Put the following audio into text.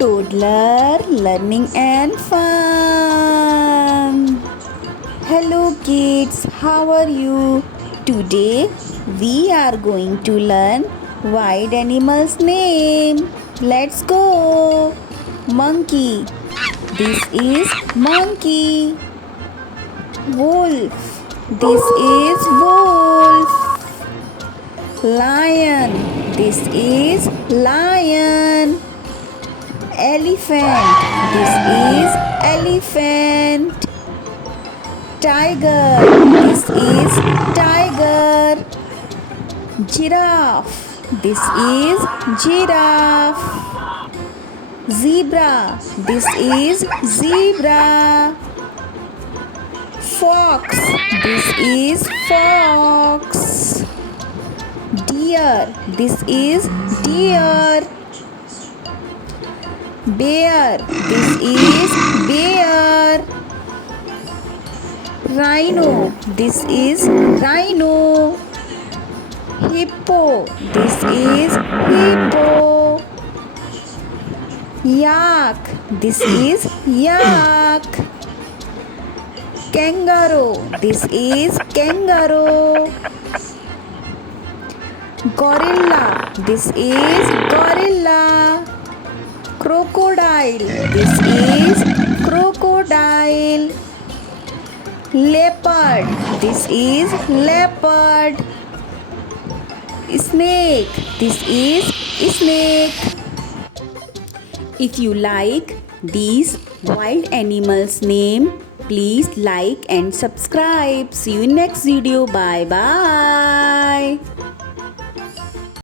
Toddler learning and fun. Hello kids, how are you? Today we are going to learn wild animals name. Let's go. Monkey. This is monkey. Wolf. This is wolf. Lion. This is lion. Elephant. This is elephant. Tiger. This is tiger. Giraffe. This is giraffe. Zebra. This is zebra. Fox. This is fox. Deer. This is deer. Bear. This is bear. Rhino. This is rhino. Hippo. This is hippo. Yak. This is yak. Kangaroo. This is kangaroo. Gorilla. This is gorilla. Crocodile. This is crocodile. Leopard. This is leopard. Snake. This is snake. If you like these wild animals name, please like and subscribe. See you in next video. Bye bye.